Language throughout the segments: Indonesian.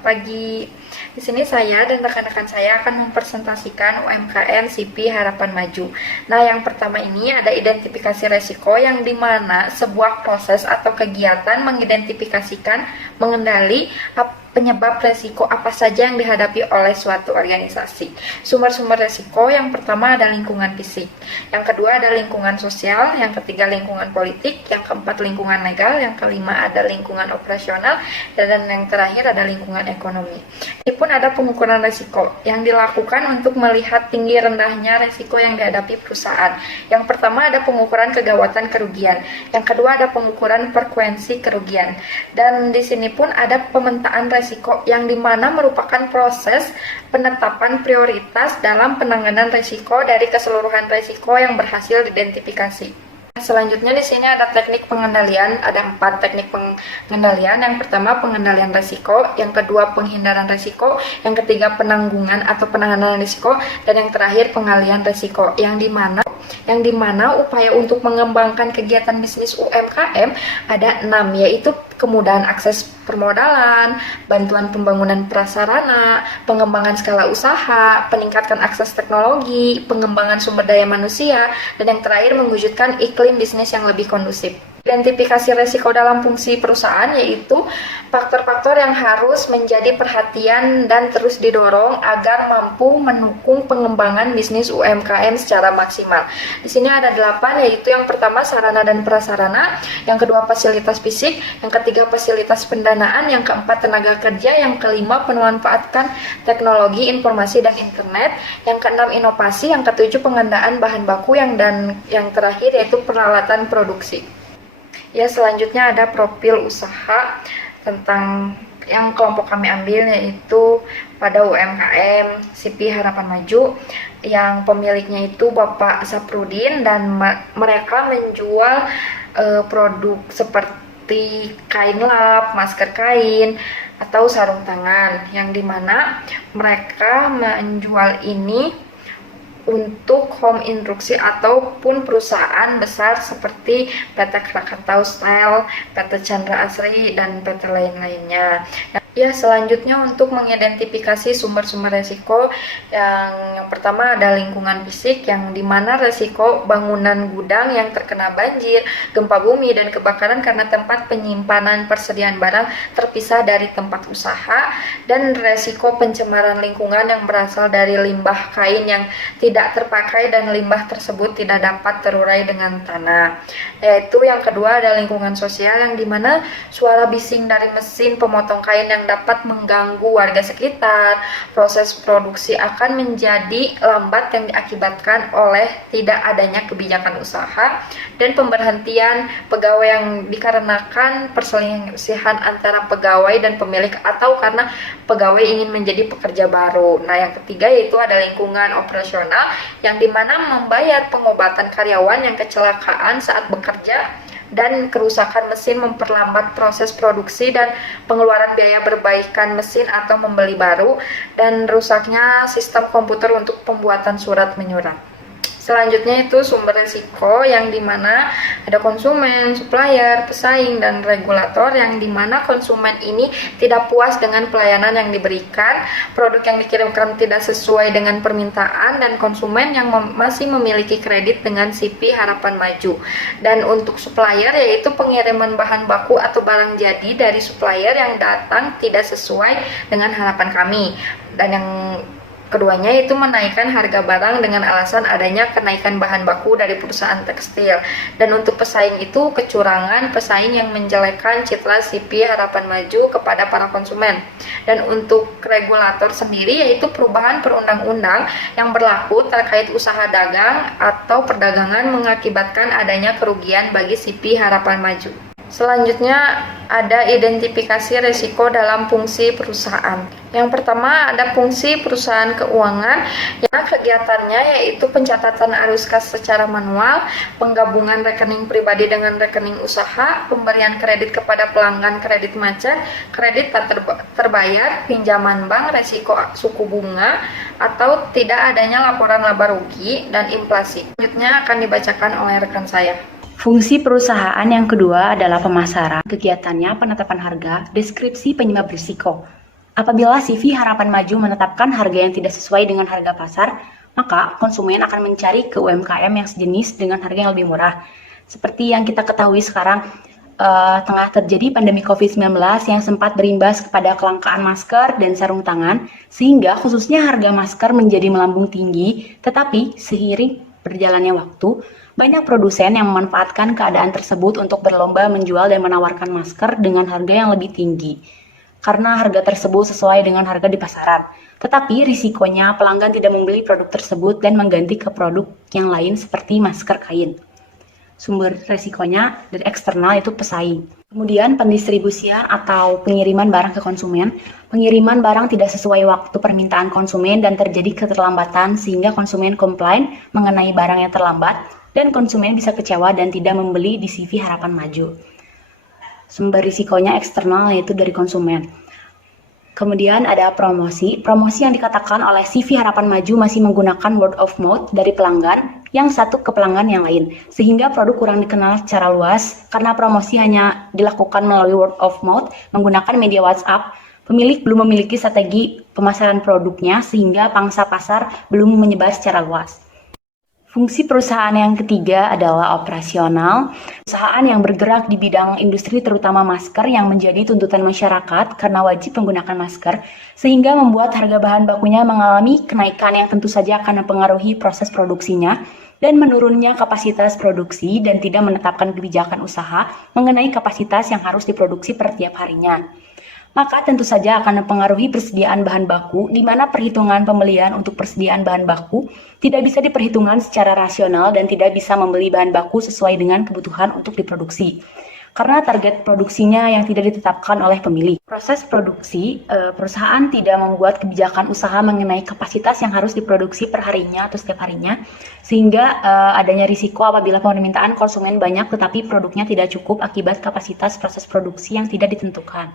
Pagi. Di sini saya dan rekan-rekan saya akan mempresentasikan UMKM CP Harapan Maju. Nah, yang pertama ini ada identifikasi resiko, yang dimana sebuah proses atau kegiatan mengidentifikasikan, mengenali penyebab resiko apa saja yang dihadapi oleh suatu organisasi. Sumber-sumber resiko yang pertama ada lingkungan fisik, yang kedua ada lingkungan sosial, yang ketiga lingkungan politik, yang keempat lingkungan legal, yang kelima ada lingkungan operasional, dan yang terakhir ada lingkungan ekonomi. Ini pun ada pengukuran resiko yang dilakukan untuk melihat tinggi rendahnya resiko yang dihadapi perusahaan. Yang pertama ada pengukuran kegawatan kerugian, yang kedua ada pengukuran frekuensi kerugian, dan di sini pun ada pemetaan resiko yang dimana merupakan proses penetapan prioritas dalam penanganan resiko dari keseluruhan resiko yang berhasil diidentifikasi. Selanjutnya di sini ada teknik pengendalian, ada 4 teknik pengendalian. Yang pertama pengendalian resiko, yang kedua penghindaran resiko, yang ketiga penanggungan atau penanganan resiko, dan yang terakhir pengalihan resiko. Yang dimana upaya untuk mengembangkan kegiatan bisnis UMKM ada 6, yaitu kemudahan akses permodalan, bantuan pembangunan prasarana, pengembangan skala usaha, peningkatan akses teknologi, pengembangan sumber daya manusia, dan yang terakhir mewujudkan iklim bisnis yang lebih kondusif. Identifikasi resiko dalam fungsi perusahaan yaitu faktor-faktor yang harus menjadi perhatian dan terus didorong agar mampu mendukung pengembangan bisnis UMKM secara maksimal. Di sini ada 8, yaitu yang pertama sarana dan prasarana, yang kedua fasilitas fisik, yang ketiga fasilitas pendanaan, yang keempat tenaga kerja, yang kelima pemanfaatan teknologi informasi dan internet, yang keenam inovasi, yang ketujuh pengadaan bahan baku, yang terakhir yaitu peralatan produksi. Ya, selanjutnya ada profil usaha tentang yang kelompok kami ambil, yaitu pada UMKM CP Harapan Maju, yang pemiliknya itu Bapak Saprudin, dan mereka menjual produk seperti kain lap, masker kain, atau sarung tangan, yang dimana mereka menjual ini untuk home industri ataupun perusahaan besar seperti PT Krakatau Steel, PT Chandra Asri, dan PT lain-lainnya. Ya, selanjutnya untuk mengidentifikasi sumber-sumber resiko, yang pertama ada lingkungan fisik, yang dimana resiko bangunan gudang yang terkena banjir, gempa bumi, dan kebakaran karena tempat penyimpanan persediaan barang terpisah dari tempat usaha, dan resiko pencemaran lingkungan yang berasal dari limbah kain yang tidak terpakai dan limbah tersebut tidak dapat terurai dengan tanah. Yaitu yang kedua ada lingkungan sosial, yang dimana suara bising dari mesin pemotong kain yang dapat mengganggu warga sekitar. Proses produksi akan menjadi lambat yang diakibatkan oleh tidak adanya kebijakan usaha, dan pemberhentian pegawai yang dikarenakan perselisihan antara pegawai dan pemilik atau karena pegawai ingin menjadi pekerja baru. Nah, yang ketiga yaitu ada lingkungan operasional, yang dimana membayar pengobatan karyawan yang kecelakaan saat bekerja, dan kerusakan mesin memperlambat proses produksi dan pengeluaran biaya perbaikan mesin atau membeli baru, dan rusaknya sistem komputer untuk pembuatan surat menyurat. Selanjutnya itu sumber risiko, yang dimana ada konsumen, supplier, pesaing, dan regulator, yang dimana konsumen ini tidak puas dengan pelayanan yang diberikan, produk yang dikirimkan tidak sesuai dengan permintaan, dan konsumen yang masih memiliki kredit dengan CP Harapan Maju. Dan untuk supplier yaitu pengiriman bahan baku atau barang jadi dari supplier yang datang tidak sesuai dengan harapan kami, dan yang keduanya itu menaikkan harga barang dengan alasan adanya kenaikan bahan baku dari perusahaan tekstil. Dan untuk pesaing itu kecurangan pesaing yang menjelekkan citra CP Harapan Maju kepada para konsumen. Dan untuk regulator sendiri yaitu perubahan perundang-undang yang berlaku terkait usaha dagang atau perdagangan mengakibatkan adanya kerugian bagi CP Harapan Maju. Selanjutnya ada identifikasi risiko dalam fungsi perusahaan. Yang pertama ada fungsi perusahaan keuangan, yang kegiatannya yaitu pencatatan arus kas secara manual, penggabungan rekening pribadi dengan rekening usaha, pemberian kredit kepada pelanggan kredit macet, kredit tak terbayar, pinjaman bank, resiko suku bunga, atau tidak adanya laporan laba rugi, dan inflasi. Selanjutnya akan dibacakan oleh rekan saya. Fungsi perusahaan yang kedua adalah pemasaran. Kegiatannya penetapan harga, deskripsi penyebab risiko. Apabila CV Harapan Maju menetapkan harga yang tidak sesuai dengan harga pasar, maka konsumen akan mencari ke UMKM yang sejenis dengan harga yang lebih murah. Seperti yang kita ketahui sekarang, tengah terjadi pandemi COVID-19 yang sempat berimbas kepada kelangkaan masker dan sarung tangan, sehingga khususnya harga masker menjadi melambung tinggi, tetapi seiring berjalannya waktu, banyak produsen yang memanfaatkan keadaan tersebut untuk berlomba menjual dan menawarkan masker dengan harga yang lebih tinggi, karena harga tersebut sesuai dengan harga di pasaran. Tetapi risikonya pelanggan tidak membeli produk tersebut dan mengganti ke produk yang lain seperti masker kain. Sumber resikonya dari eksternal itu pesaing. Kemudian pendistribusian atau pengiriman barang ke konsumen. Pengiriman barang tidak sesuai waktu permintaan konsumen dan terjadi keterlambatan sehingga konsumen komplain mengenai barang yang terlambat dan konsumen bisa kecewa dan tidak membeli di CV Harapan Maju. Sumber risikonya eksternal yaitu dari konsumen. Kemudian ada promosi. Promosi yang dikatakan oleh CV Harapan Maju masih menggunakan word of mouth dari pelanggan yang satu ke pelanggan yang lain, sehingga produk kurang dikenal secara luas karena promosi hanya dilakukan melalui word of mouth menggunakan media WhatsApp. Pemilik belum memiliki strategi pemasaran produknya sehingga pangsa pasar belum menyebar secara luas. Fungsi perusahaan yang ketiga adalah operasional. Perusahaan yang bergerak di bidang industri terutama masker yang menjadi tuntutan masyarakat karena wajib menggunakan masker, sehingga membuat harga bahan bakunya mengalami kenaikan yang tentu saja akan mempengaruhi proses produksinya dan menurunnya kapasitas produksi dan tidak menetapkan kebijakan usaha mengenai kapasitas yang harus diproduksi per tiap harinya. Maka tentu saja akan mempengaruhi persediaan bahan baku, di mana perhitungan pembelian untuk persediaan bahan baku tidak bisa diperhitungkan secara rasional dan tidak bisa membeli bahan baku sesuai dengan kebutuhan untuk diproduksi, karena target produksinya yang tidak ditetapkan oleh pemilik. Proses produksi, perusahaan tidak membuat kebijakan usaha mengenai kapasitas yang harus diproduksi per harinya atau setiap harinya, sehingga adanya risiko apabila permintaan konsumen banyak tetapi produknya tidak cukup akibat kapasitas proses produksi yang tidak ditentukan.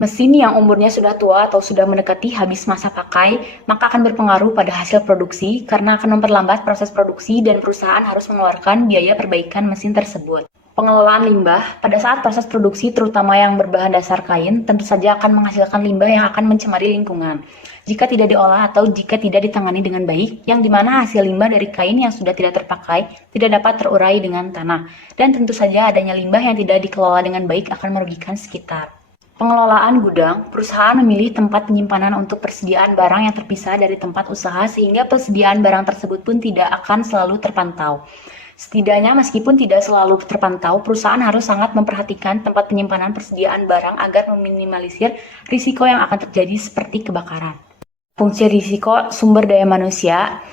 Mesin yang umurnya sudah tua atau sudah mendekati habis masa pakai, maka akan berpengaruh pada hasil produksi karena akan memperlambat proses produksi dan perusahaan harus mengeluarkan biaya perbaikan mesin tersebut. Pengelolaan limbah, pada saat proses produksi terutama yang berbahan dasar kain, tentu saja akan menghasilkan limbah yang akan mencemari lingkungan. Jika tidak diolah atau jika tidak ditangani dengan baik, yang dimana hasil limbah dari kain yang sudah tidak terpakai tidak dapat terurai dengan tanah. Dan tentu saja adanya limbah yang tidak dikelola dengan baik akan merugikan sekitar. Pengelolaan gudang, perusahaan memilih tempat penyimpanan untuk persediaan barang yang terpisah dari tempat usaha sehingga persediaan barang tersebut pun tidak akan selalu terpantau. Setidaknya meskipun tidak selalu terpantau, perusahaan harus sangat memperhatikan tempat penyimpanan persediaan barang agar meminimalisir risiko yang akan terjadi seperti kebakaran. Fungsi risiko sumber daya manusia,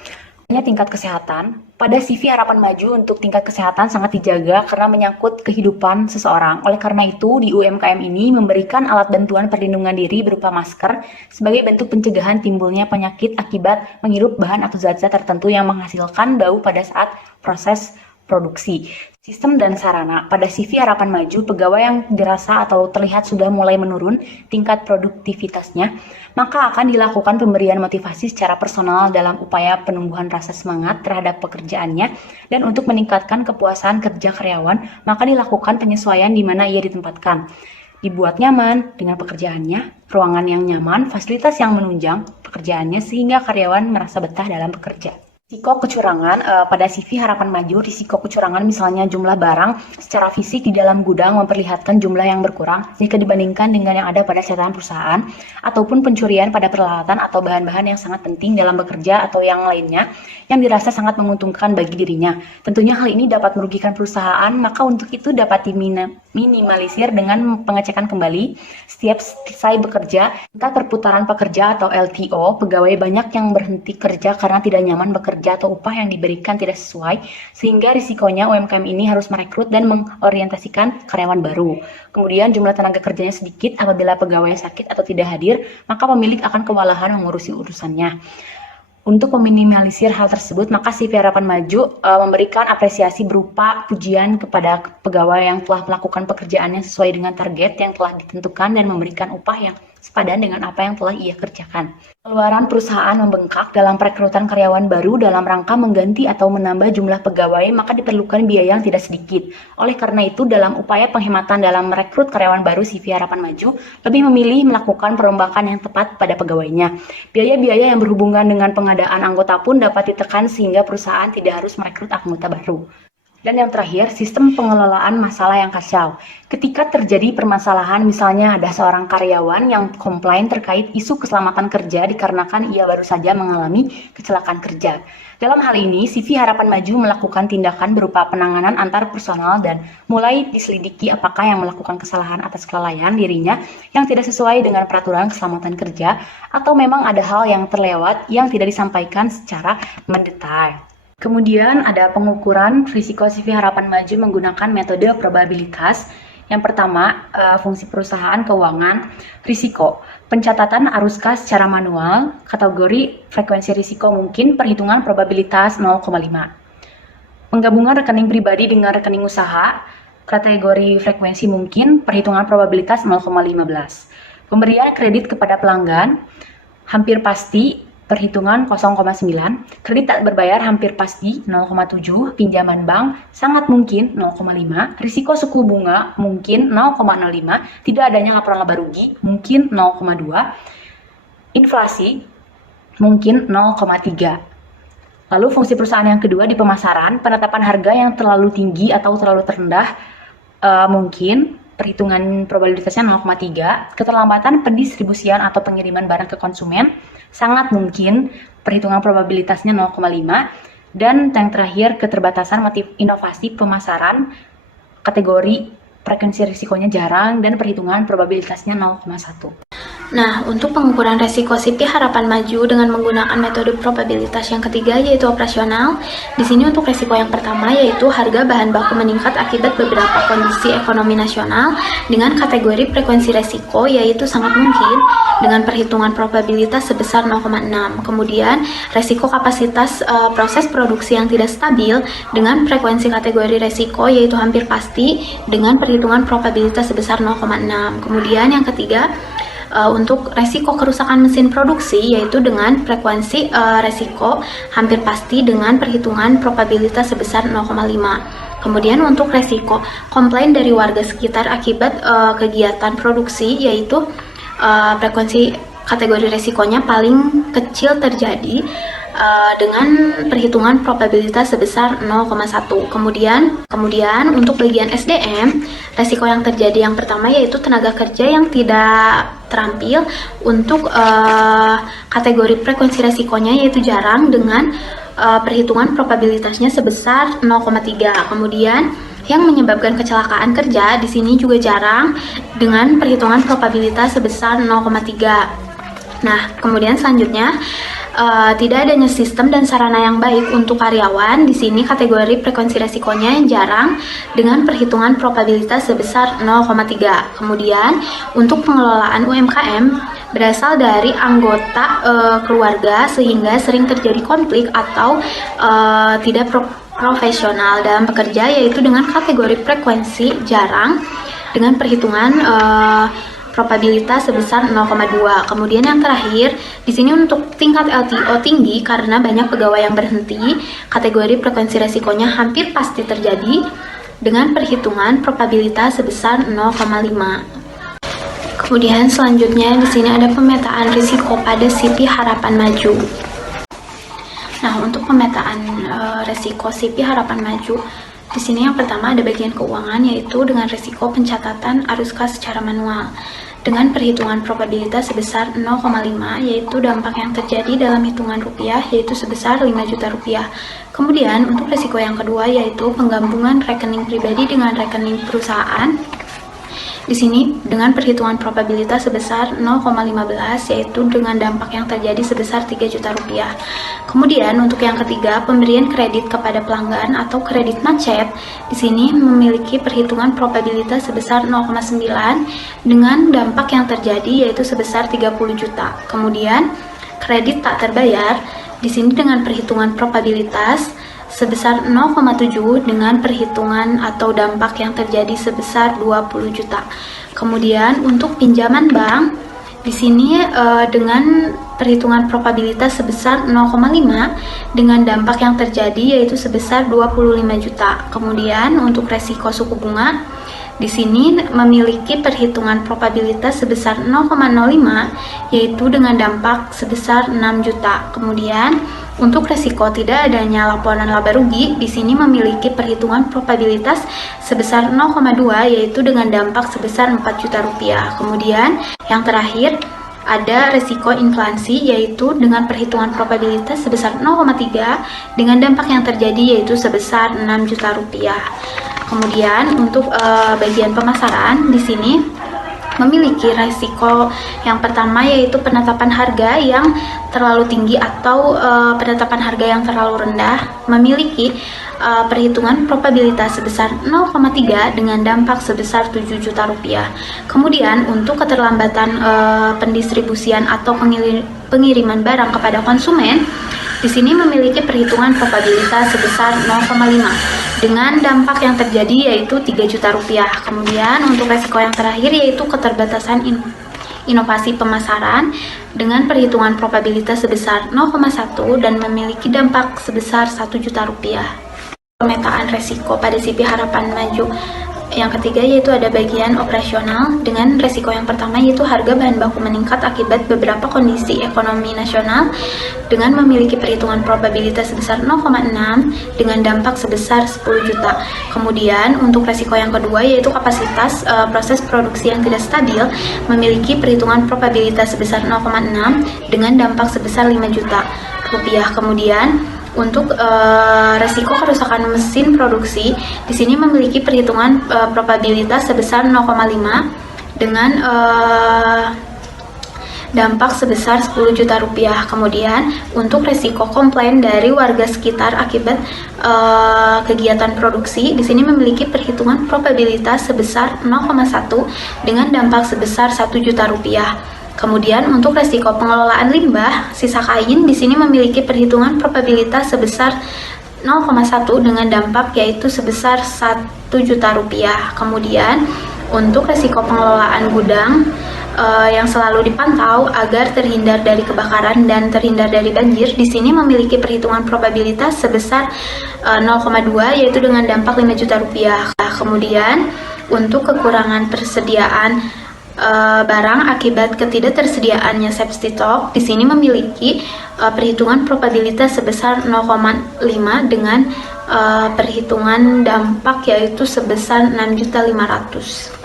tingkat kesehatan. Pada CV Harapan Maju untuk tingkat kesehatan sangat dijaga karena menyangkut kehidupan seseorang. Oleh karena itu, di UMKM ini memberikan alat bantuan perlindungan diri berupa masker sebagai bentuk pencegahan timbulnya penyakit akibat menghirup bahan atau zat-zat tertentu yang menghasilkan bau pada saat proses produksi. Sistem dan sarana. Pada CV Harapan Maju, pegawai yang dirasa atau terlihat sudah mulai menurun tingkat produktivitasnya, maka akan dilakukan pemberian motivasi secara personal dalam upaya penumbuhan rasa semangat terhadap pekerjaannya, dan untuk meningkatkan kepuasan kerja karyawan, maka dilakukan penyesuaian di mana ia ditempatkan. Dibuat nyaman dengan pekerjaannya, ruangan yang nyaman, fasilitas yang menunjang pekerjaannya sehingga karyawan merasa betah dalam bekerja. Risiko kecurangan, pada CV Harapan Maju, risiko kecurangan misalnya jumlah barang secara fisik di dalam gudang memperlihatkan jumlah yang berkurang jika dibandingkan dengan yang ada pada catatan perusahaan, ataupun pencurian pada peralatan atau bahan-bahan yang sangat penting dalam bekerja atau yang lainnya yang dirasa sangat menguntungkan bagi dirinya. Tentunya hal ini dapat merugikan perusahaan, maka untuk itu dapat diminimalisir dengan pengecekan kembali setiap selesai bekerja. Tingkat perputaran pekerja atau LTO, pegawai banyak yang berhenti kerja karena tidak nyaman bekerja atau upah yang diberikan tidak sesuai, sehingga risikonya UMKM ini harus merekrut dan mengorientasikan karyawan baru. Kemudian jumlah tenaga kerjanya sedikit apabila pegawai sakit atau tidak hadir, maka pemilik akan kewalahan mengurusi urusannya. Untuk meminimalisir hal tersebut, maka CV Harapan Maju memberikan apresiasi berupa pujian kepada pegawai yang telah melakukan pekerjaannya sesuai dengan target yang telah ditentukan dan memberikan upah yang sepadan dengan apa yang telah ia kerjakan. Pengeluaran perusahaan membengkak dalam perekrutan karyawan baru dalam rangka mengganti atau menambah jumlah pegawai, maka diperlukan biaya yang tidak sedikit. Oleh karena itu, dalam upaya penghematan dalam merekrut karyawan baru, CV Harapan Maju lebih memilih melakukan perombakan yang tepat pada pegawainya. Biaya-biaya yang berhubungan dengan pengadaan anggota pun dapat ditekan sehingga perusahaan tidak harus merekrut anggota baru. Dan yang terakhir, sistem pengelolaan masalah yang kacau. Ketika terjadi permasalahan, misalnya ada seorang karyawan yang komplain terkait isu keselamatan kerja dikarenakan ia baru saja mengalami kecelakaan kerja. Dalam hal ini, CV Harapan Maju melakukan tindakan berupa penanganan antar personal dan mulai diselidiki apakah yang melakukan kesalahan atas kelalaian dirinya yang tidak sesuai dengan peraturan keselamatan kerja atau memang ada hal yang terlewat yang tidak disampaikan secara mendetail. Kemudian ada pengukuran risiko CV Harapan Maju menggunakan metode probabilitas. Yang pertama, fungsi perusahaan keuangan, risiko, pencatatan arus kas secara manual, kategori frekuensi risiko mungkin, perhitungan probabilitas 0,5. Penggabungan rekening pribadi dengan rekening usaha, kategori frekuensi mungkin, perhitungan probabilitas 0,15. Pemberian kredit kepada pelanggan, hampir pasti, perhitungan 0,9, kredit tak berbayar hampir pasti 0,7, pinjaman bank sangat mungkin 0,5, risiko suku bunga mungkin 0,05, tidak adanya laporan laba rugi mungkin 0,2, inflasi mungkin 0,3. Lalu fungsi perusahaan yang kedua di pemasaran, penetapan harga yang terlalu tinggi atau terlalu terendah mungkin, perhitungan probabilitasnya 0,3, keterlambatan pendistribusian atau pengiriman barang ke konsumen sangat mungkin, perhitungan probabilitasnya 0,5, dan yang terakhir keterbatasan motif inovasi pemasaran, kategori frekuensi risikonya jarang dan perhitungan probabilitasnya 0,1. Nah, untuk pengukuran resiko CV Harapan Maju dengan menggunakan metode probabilitas yang ketiga yaitu operasional. Di sini untuk resiko yang pertama yaitu harga bahan baku meningkat akibat beberapa kondisi ekonomi nasional dengan kategori frekuensi resiko yaitu sangat mungkin dengan perhitungan probabilitas sebesar 0,6. Kemudian, resiko kapasitas proses produksi yang tidak stabil dengan frekuensi kategori resiko yaitu hampir pasti dengan perhitungan probabilitas sebesar 0,6. Kemudian yang ketiga, untuk resiko kerusakan mesin produksi yaitu dengan frekuensi resiko hampir pasti dengan perhitungan probabilitas sebesar 0,5. Kemudian untuk resiko komplain dari warga sekitar akibat kegiatan produksi yaitu frekuensi kategori resikonya paling kecil terjadi dengan perhitungan probabilitas sebesar 0,1. Kemudian untuk bagian SDM, resiko yang terjadi yang pertama yaitu tenaga kerja yang tidak terampil untuk kategori frekuensi resikonya yaitu jarang dengan perhitungan probabilitasnya sebesar 0,3. Kemudian yang menyebabkan kecelakaan kerja di sini juga jarang dengan perhitungan probabilitas sebesar 0,3. Nah, kemudian selanjutnya tidak adanya sistem dan sarana yang baik untuk karyawan. Di sini kategori frekuensi resikonya yang jarang dengan perhitungan probabilitas sebesar 0,3. Kemudian untuk pengelolaan UMKM berasal dari anggota keluarga sehingga sering terjadi konflik atau tidak profesional dalam bekerja yaitu dengan kategori frekuensi jarang dengan perhitungan probabilitas sebesar 0,2. Kemudian yang terakhir, di sini untuk tingkat LTO tinggi karena banyak pegawai yang berhenti, kategori frekuensi resikonya hampir pasti terjadi dengan perhitungan probabilitas sebesar 0,5. Kemudian selanjutnya di sini ada pemetaan risiko pada CV Harapan Maju. Nah, untuk pemetaan risiko CV Harapan Maju, di sini yang pertama ada bagian keuangan yaitu dengan risiko pencatatan arus kas secara manual dengan perhitungan probabilitas sebesar 0,5 yaitu dampak yang terjadi dalam hitungan rupiah yaitu sebesar 5 juta rupiah. Kemudian untuk risiko yang kedua yaitu penggabungan rekening pribadi dengan rekening perusahaan. Di sini dengan perhitungan probabilitas sebesar 0,15 yaitu dengan dampak yang terjadi sebesar 3 juta rupiah. Kemudian untuk yang ketiga, pemberian kredit kepada pelanggan atau kredit macet. Di sini memiliki perhitungan probabilitas sebesar 0,9 dengan dampak yang terjadi yaitu sebesar 30 juta. Kemudian kredit tak terbayar. Di sini dengan perhitungan probabilitas sebesar 0,7 dengan perhitungan atau dampak yang terjadi sebesar 20 juta. Kemudian untuk pinjaman bank di sini dengan perhitungan probabilitas sebesar 0,5 dengan dampak yang terjadi yaitu sebesar 25 juta. Kemudian untuk resiko suku bunga di sini memiliki perhitungan probabilitas sebesar 0,05 yaitu dengan dampak sebesar 6 juta. Kemudian untuk resiko tidak adanya laporan laba rugi di sini memiliki perhitungan probabilitas sebesar 0,2 yaitu dengan dampak sebesar 4 juta rupiah. Kemudian yang terakhir ada resiko inflasi yaitu dengan perhitungan probabilitas sebesar 0,3 dengan dampak yang terjadi yaitu sebesar 6 juta rupiah. Kemudian untuk bagian pemasaran di sini memiliki resiko yang pertama yaitu penetapan harga yang terlalu tinggi atau penetapan harga yang terlalu rendah memiliki perhitungan probabilitas sebesar 0,3 dengan dampak sebesar 7 juta rupiah. Kemudian untuk keterlambatan pendistribusian atau pengiriman barang kepada konsumen di sini memiliki perhitungan probabilitas sebesar 0,5 dengan dampak yang terjadi yaitu 3 juta rupiah. Kemudian untuk resiko yang terakhir yaitu keterbatasan inovasi pemasaran dengan perhitungan probabilitas sebesar 0,1 dan memiliki dampak sebesar 1 juta rupiah. Pemetaan resiko pada CP Harapan Maju yang ketiga yaitu ada bagian operasional dengan resiko yang pertama yaitu harga bahan baku meningkat akibat beberapa kondisi ekonomi nasional dengan memiliki perhitungan probabilitas sebesar 0,6 dengan dampak sebesar 10 juta. Kemudian untuk resiko yang kedua yaitu kapasitas proses produksi yang tidak stabil memiliki perhitungan probabilitas sebesar 0,6 dengan dampak sebesar 5 juta rupiah. Kemudian untuk resiko kerusakan mesin produksi di sini memiliki perhitungan probabilitas sebesar 0,5 dengan dampak sebesar 10 juta rupiah. Kemudian untuk resiko komplain dari warga sekitar akibat kegiatan produksi di sini memiliki perhitungan probabilitas sebesar 0,1 dengan dampak sebesar 1 juta rupiah. Kemudian untuk resiko pengelolaan limbah sisa kain di sini memiliki perhitungan probabilitas sebesar 0,1 dengan dampak yaitu sebesar 1 juta rupiah. Kemudian untuk resiko pengelolaan gudang yang selalu dipantau agar terhindar dari kebakaran dan terhindar dari banjir di sini memiliki perhitungan probabilitas sebesar 0,2 yaitu dengan dampak 5 juta rupiah. Kemudian untuk kekurangan persediaan barang akibat ketidaktersediaannya safety stock di sini memiliki perhitungan probabilitas sebesar 0,5 dengan perhitungan dampak yaitu sebesar 6.500.000.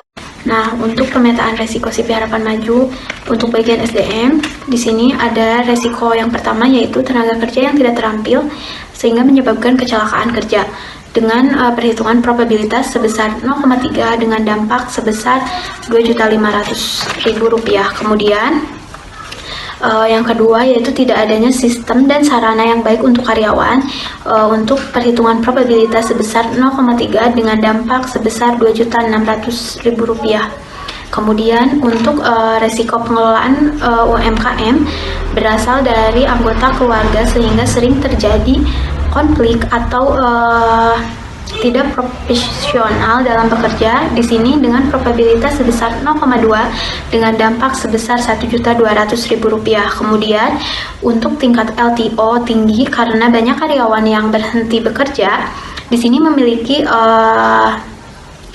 Nah, untuk pemetaan resiko CP Harapan Maju untuk bagian SDM di sini ada resiko yang pertama yaitu tenaga kerja yang tidak terampil sehingga menyebabkan kecelakaan kerja dengan perhitungan probabilitas sebesar 0,3 dengan dampak sebesar 2.500.000 rupiah. Kemudian yang kedua yaitu tidak adanya sistem dan sarana yang baik untuk karyawan untuk perhitungan probabilitas sebesar 0,3 dengan dampak sebesar 2.600.000 rupiah. Kemudian untuk resiko pengelolaan UMKM berasal dari anggota keluarga sehingga sering terjadi konflik atau tidak profesional dalam bekerja di sini dengan probabilitas sebesar 0,2 dengan dampak sebesar 1.200.000 rupiah. Kemudian untuk tingkat LTO tinggi karena banyak karyawan yang berhenti bekerja di sini memiliki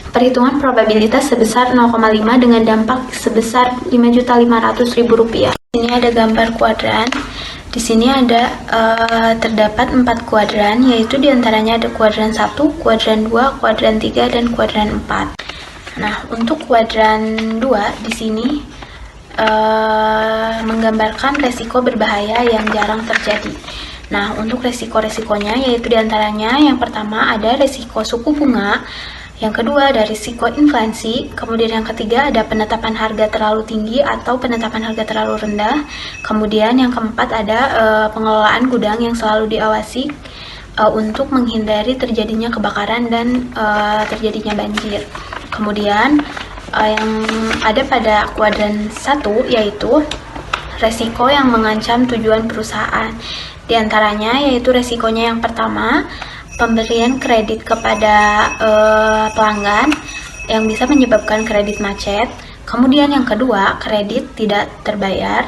perhitungan probabilitas sebesar 0,5 dengan dampak sebesar 5.500.000 rupiah. Ini ada gambar kuadran. Di sini ada terdapat 4 kuadran, yaitu diantaranya ada kuadran 1, kuadran 2, kuadran 3, dan kuadran 4. Nah, untuk kuadran 2 di sini menggambarkan resiko berbahaya yang jarang terjadi. Nah, untuk resiko-resikonya yaitu diantaranya yang pertama ada resiko suku bunga, yang kedua ada risiko inflasi, kemudian yang ketiga ada penetapan harga terlalu tinggi atau penetapan harga terlalu rendah, kemudian yang keempat ada pengelolaan gudang yang selalu diawasi untuk menghindari terjadinya kebakaran dan terjadinya banjir. Kemudian yang ada pada kuadran 1 yaitu resiko yang mengancam tujuan perusahaan. Di antaranya yaitu resikonya yang pertama pemberian kredit kepada pelanggan yang bisa menyebabkan kredit macet. Kemudian yang kedua, kredit tidak terbayar.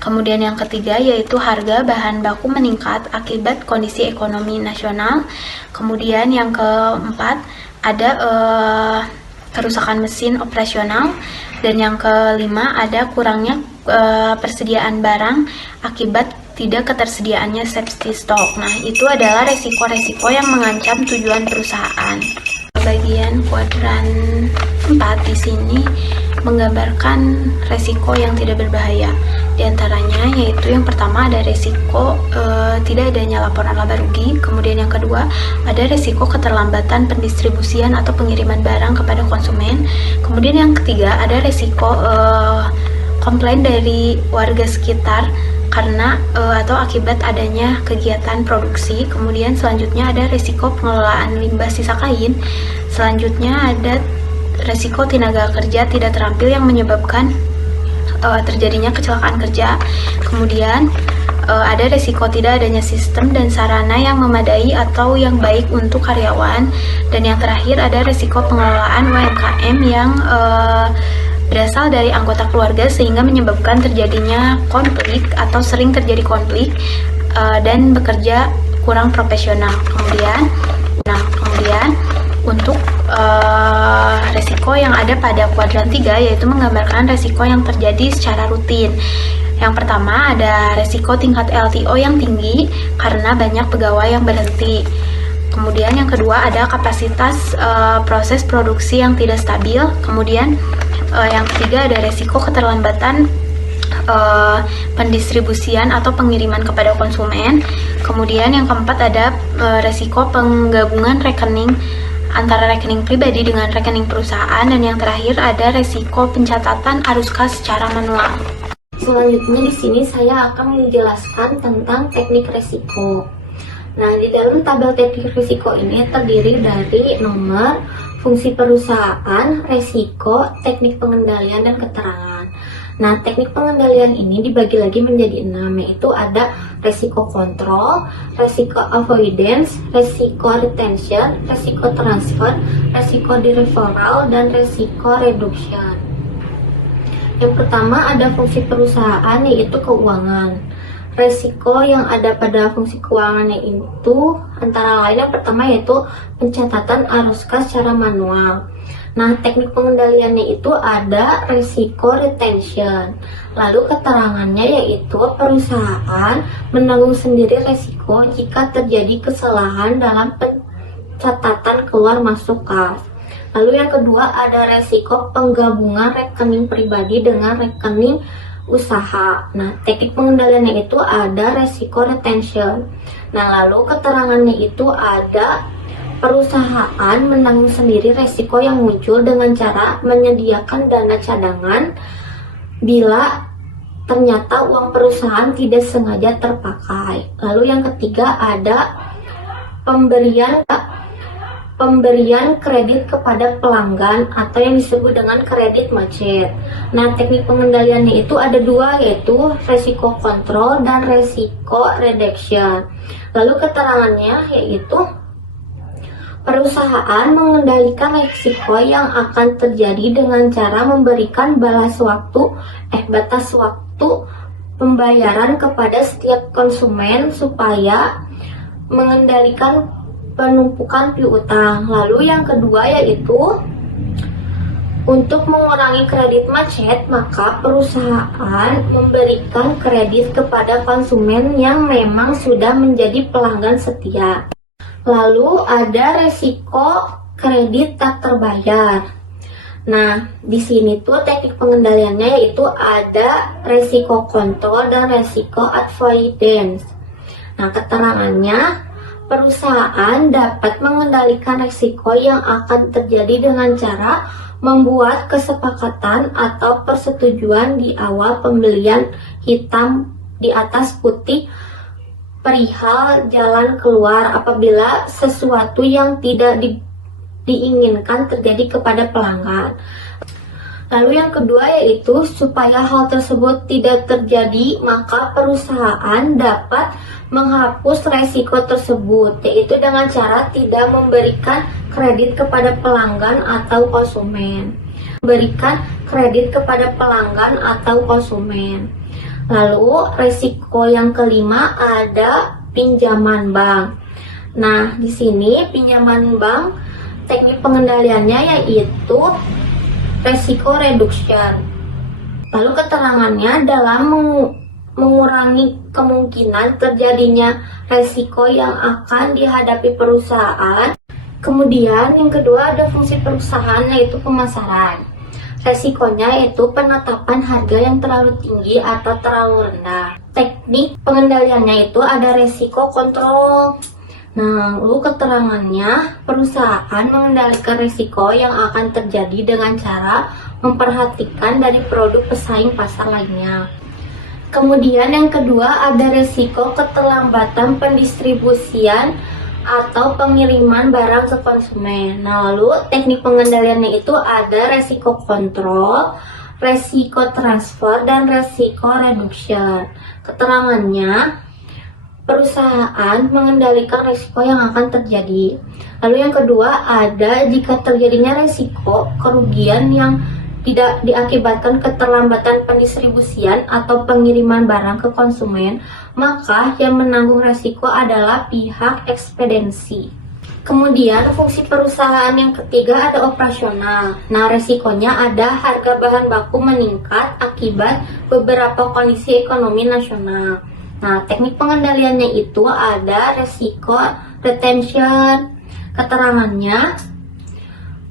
Kemudian yang ketiga yaitu harga bahan baku meningkat akibat kondisi ekonomi nasional. Kemudian yang keempat ada kerusakan mesin operasional. Dan yang kelima ada kurangnya persediaan barang akibat tidak ketersediaannya safety stock. Nah, itu adalah resiko-resiko yang mengancam tujuan perusahaan. Bagian kuadran 4 di sini menggambarkan resiko yang tidak berbahaya. Di antaranya yaitu yang pertama ada resiko tidak adanya laporan laba rugi, kemudian yang kedua ada resiko keterlambatan pendistribusian atau pengiriman barang kepada konsumen, kemudian yang ketiga ada resiko komplain dari warga sekitar karena atau akibat adanya kegiatan produksi. Kemudian selanjutnya ada resiko pengelolaan limbah sisa kain. Selanjutnya ada resiko tenaga kerja tidak terampil yang menyebabkan terjadinya kecelakaan kerja. Kemudian ada resiko tidak adanya sistem dan sarana yang memadai atau yang baik untuk karyawan. Dan yang terakhir ada resiko pengelolaan UMKM yang berasal dari anggota keluarga sehingga menyebabkan terjadinya konflik atau sering terjadi konflik dan bekerja kurang profesional. Kemudian untuk resiko yang ada pada kuadran 3 yaitu menggambarkan resiko yang terjadi secara rutin. Yang pertama ada resiko tingkat LTO yang tinggi karena banyak pegawai yang berhenti. Kemudian yang kedua ada kapasitas proses produksi yang tidak stabil. Kemudian yang ketiga ada resiko keterlambatan pendistribusian atau pengiriman kepada konsumen. Kemudian yang keempat ada resiko penggabungan rekening antara rekening pribadi dengan rekening perusahaan. Dan yang terakhir ada resiko pencatatan arus kas secara manual. Selanjutnya di sini saya akan menjelaskan tentang teknik resiko. Nah, di dalam tabel teknik risiko ini terdiri dari nomor, fungsi perusahaan, resiko, teknik pengendalian, dan keterangan. Nah, teknik pengendalian ini dibagi lagi menjadi 6, yaitu ada resiko kontrol, resiko avoidance, resiko retention, resiko transfer, resiko referral, dan resiko reduction. Yang pertama ada fungsi perusahaan, yaitu keuangan. Resiko yang ada pada fungsi keuangannya itu antara lain yang pertama yaitu pencatatan arus kas secara manual. Nah, teknik pengendaliannya itu ada resiko retention. Lalu keterangannya yaitu perusahaan menanggung sendiri resiko jika terjadi kesalahan dalam pencatatan keluar masuk kas. Lalu yang kedua ada resiko penggabungan rekening pribadi dengan rekening usaha. Nah, teknik pengendaliannya itu ada resiko retention. Nah, lalu keterangannya itu ada perusahaan menanggung sendiri resiko yang muncul dengan cara menyediakan dana cadangan bila ternyata uang perusahaan tidak sengaja terpakai. Lalu yang ketiga ada pemberian kredit kepada pelanggan atau yang disebut dengan kredit macet. Nah, teknik pengendaliannya itu ada dua, yaitu resiko kontrol dan resiko reduction. Lalu keterangannya yaitu perusahaan mengendalikan resiko yang akan terjadi dengan cara memberikan batas waktu pembayaran kepada setiap konsumen supaya mengendalikan penumpukan piutang. Lalu yang kedua yaitu untuk mengurangi kredit macet, maka perusahaan memberikan kredit kepada konsumen yang memang sudah menjadi pelanggan setia. Lalu ada resiko kredit tak terbayar. Nah, di sini tuh teknik pengendaliannya yaitu ada resiko kontrol dan resiko avoidance. Nah, keterangannya perusahaan dapat mengendalikan risiko yang akan terjadi dengan cara membuat kesepakatan atau persetujuan di awal pembelian hitam di atas putih perihal jalan keluar apabila sesuatu yang tidak diinginkan terjadi kepada pelanggan. Lalu yang kedua yaitu supaya hal tersebut tidak terjadi, maka perusahaan dapat menghapus resiko tersebut, yaitu dengan cara tidak memberikan kredit kepada pelanggan atau konsumen. Lalu resiko yang kelima ada pinjaman bank. Nah, di sini pinjaman bank teknik pengendaliannya yaitu resiko reduction. Lalu keterangannya dalam mengurangi kemungkinan terjadinya resiko yang akan dihadapi perusahaan. Kemudian yang kedua ada fungsi perusahaan yaitu pemasaran. Resikonya yaitu penetapan harga yang terlalu tinggi atau terlalu rendah. Teknik pengendaliannya itu ada resiko kontrol. Nah, lalu keterangannya perusahaan mengendalikan resiko yang akan terjadi dengan cara memperhatikan dari produk pesaing pasar lainnya. Kemudian yang kedua ada resiko keterlambatan pendistribusian atau pengiriman barang ke konsumen. Nah, lalu teknik pengendaliannya itu ada resiko kontrol, resiko transfer, dan resiko reduction. Keterangannya, perusahaan mengendalikan resiko yang akan terjadi. Lalu yang kedua ada jika terjadinya resiko kerugian yang tidak diakibatkan keterlambatan pendistribusian atau pengiriman barang ke konsumen, maka yang menanggung resiko adalah pihak ekspedisi. Kemudian fungsi perusahaan yang ketiga ada operasional. Nah, resikonya ada harga bahan baku meningkat akibat beberapa kondisi ekonomi nasional. Nah, teknik pengendaliannya itu ada resiko retention. Keterangannya,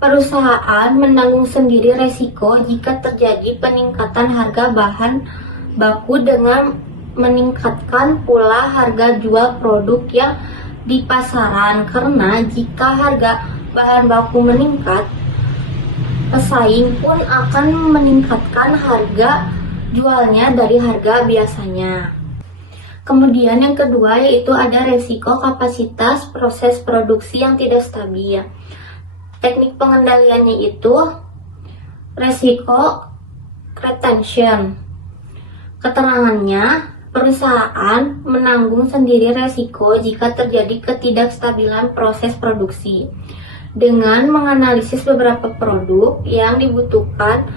perusahaan menanggung sendiri resiko jika terjadi peningkatan harga bahan baku dengan meningkatkan pula harga jual produk yang di pasaran, karena jika harga bahan baku meningkat, pesaing pun akan meningkatkan harga jualnya dari harga biasanya. Kemudian yang kedua yaitu ada resiko kapasitas proses produksi yang tidak stabil. Teknik pengendaliannya itu resiko retention. Keterangannya, perusahaan menanggung sendiri resiko jika terjadi ketidakstabilan proses produksi dengan menganalisis beberapa produk yang dibutuhkan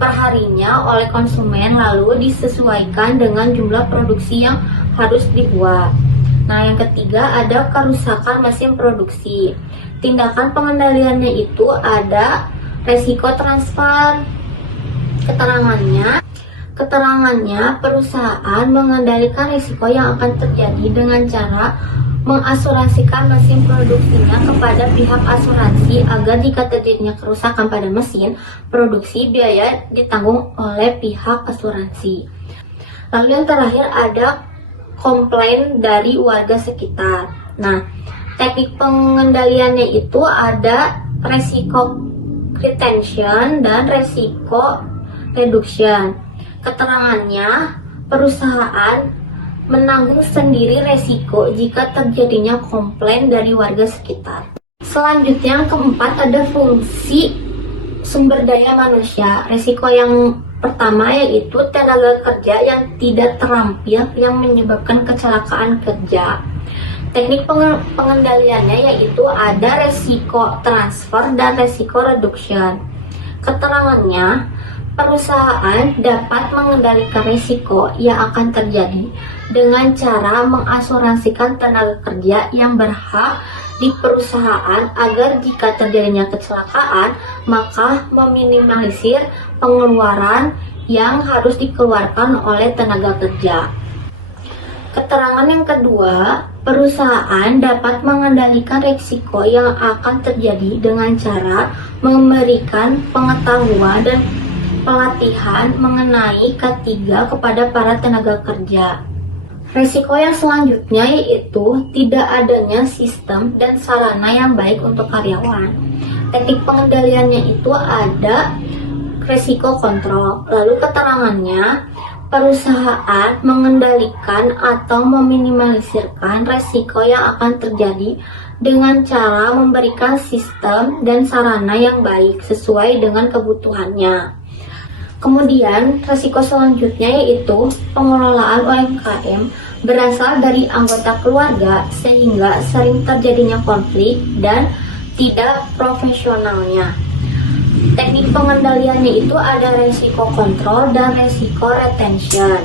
perharinya oleh konsumen lalu disesuaikan dengan jumlah produksi yang harus dibuat. Nah, yang ketiga ada kerusakan mesin produksi. Tindakan pengendaliannya itu ada resiko transfer. Keterangannya perusahaan mengendalikan risiko yang akan terjadi dengan cara mengasuransikan mesin produksinya kepada pihak asuransi agar jika terjadinya kerusakan pada mesin produksi biaya ditanggung oleh pihak asuransi. Lalu yang terakhir ada komplain dari warga sekitar. Nah, teknik pengendaliannya itu ada resiko retention dan resiko reduction. Keterangannya, perusahaan menanggung sendiri resiko jika terjadinya komplain dari warga sekitar. Selanjutnya yang keempat ada fungsi sumber daya manusia. Resiko yang pertama yaitu tenaga kerja yang tidak terampil yang menyebabkan kecelakaan kerja. Teknik pengendaliannya yaitu ada resiko transfer dan resiko reduction. Keterangannya, perusahaan dapat mengendalikan risiko yang akan terjadi dengan cara mengasuransikan tenaga kerja yang berhak di perusahaan agar jika terjadinya kecelakaan, maka meminimalisir pengeluaran yang harus dikeluarkan oleh tenaga kerja. Keterangan yang kedua, perusahaan dapat mengendalikan risiko yang akan terjadi dengan cara memberikan pengetahuan dan pelatihan mengenai K3 kepada para tenaga kerja. Risiko yang selanjutnya yaitu tidak adanya sistem dan sarana yang baik untuk karyawan. Teknik pengendaliannya itu ada risiko kontrol. Lalu keterangannya, perusahaan mengendalikan atau meminimalisirkan risiko yang akan terjadi dengan cara memberikan sistem dan sarana yang baik sesuai dengan kebutuhannya. Kemudian, risiko selanjutnya yaitu pengelolaan UMKM berasal dari anggota keluarga sehingga sering terjadinya konflik dan tidak profesionalnya. Teknik pengendaliannya itu ada resiko kontrol dan resiko retention.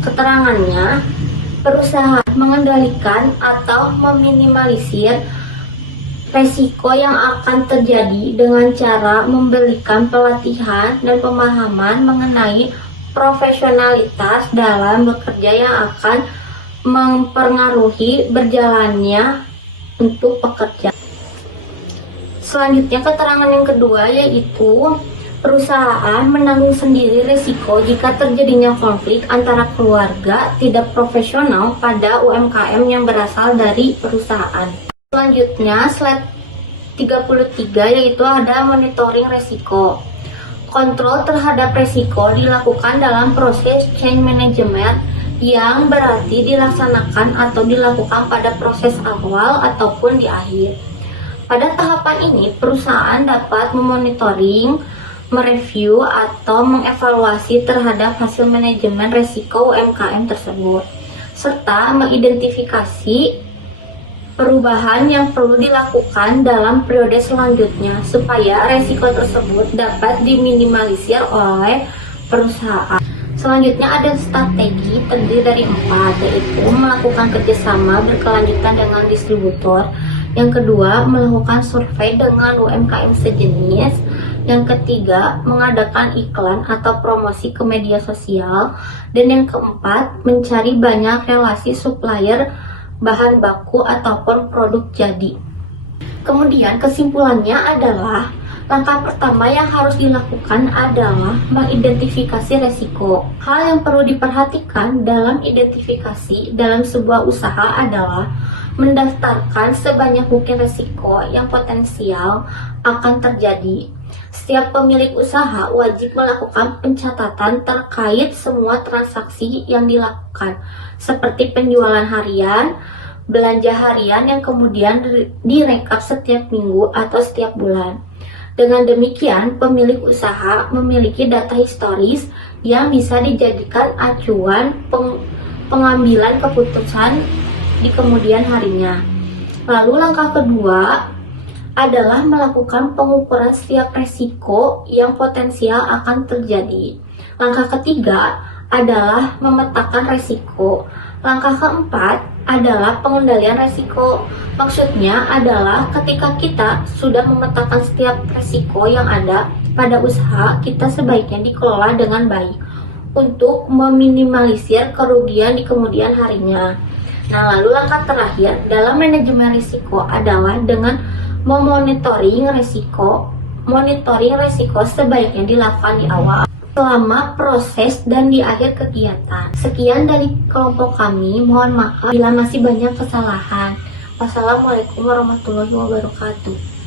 Keterangannya, perusahaan mengendalikan atau meminimalisir resiko yang akan terjadi dengan cara memberikan pelatihan dan pemahaman mengenai profesionalitas dalam bekerja yang akan mempengaruhi berjalannya untuk pekerja. Selanjutnya, keterangan yang kedua yaitu perusahaan menanggung sendiri risiko jika terjadinya konflik antara keluarga tidak profesional pada UMKM yang berasal dari perusahaan. Selanjutnya, slide 33 yaitu ada monitoring risiko. Kontrol terhadap risiko dilakukan dalam proses change management yang berarti dilaksanakan atau dilakukan pada proses awal ataupun di akhir. Pada tahapan ini, perusahaan dapat memonitoring, mereview, atau mengevaluasi terhadap hasil manajemen risiko UMKM tersebut, serta mengidentifikasi perubahan yang perlu dilakukan dalam periode selanjutnya supaya risiko tersebut dapat diminimalisir oleh perusahaan. Selanjutnya ada strategi terdiri dari 4, yaitu melakukan kerjasama berkelanjutan dengan distributor. Yang kedua, melakukan survei dengan UMKM sejenis. Yang ketiga, mengadakan iklan atau promosi ke media sosial. Dan yang keempat, mencari banyak relasi supplier bahan baku ataupun produk jadi. Kemudian kesimpulannya adalah langkah pertama yang harus dilakukan adalah mengidentifikasi resiko. Hal yang perlu diperhatikan dalam identifikasi dalam sebuah usaha adalah mendaftarkan sebanyak mungkin resiko yang potensial akan terjadi. Setiap pemilik usaha wajib melakukan pencatatan terkait semua transaksi yang dilakukan, seperti penjualan harian, belanja harian yang kemudian direkap setiap minggu atau setiap bulan. Dengan demikian, pemilik usaha memiliki data historis yang bisa dijadikan acuan pengambilan keputusan di kemudian harinya. Lalu langkah kedua adalah melakukan pengukuran setiap resiko yang potensial akan terjadi. Langkah ketiga adalah memetakan resiko. Langkah keempat adalah pengendalian resiko. Maksudnya adalah ketika kita sudah memetakan setiap resiko yang ada pada usaha, kita sebaiknya dikelola dengan baik untuk meminimalisir kerugian di kemudian harinya. Nah, lalu langkah terakhir dalam manajemen risiko adalah dengan memonitoring risiko. Monitoring risiko sebaiknya dilakukan di awal, selama proses, dan di akhir kegiatan. Sekian dari kelompok kami, mohon maaf bila masih banyak kesalahan. Wassalamualaikum warahmatullahi wabarakatuh.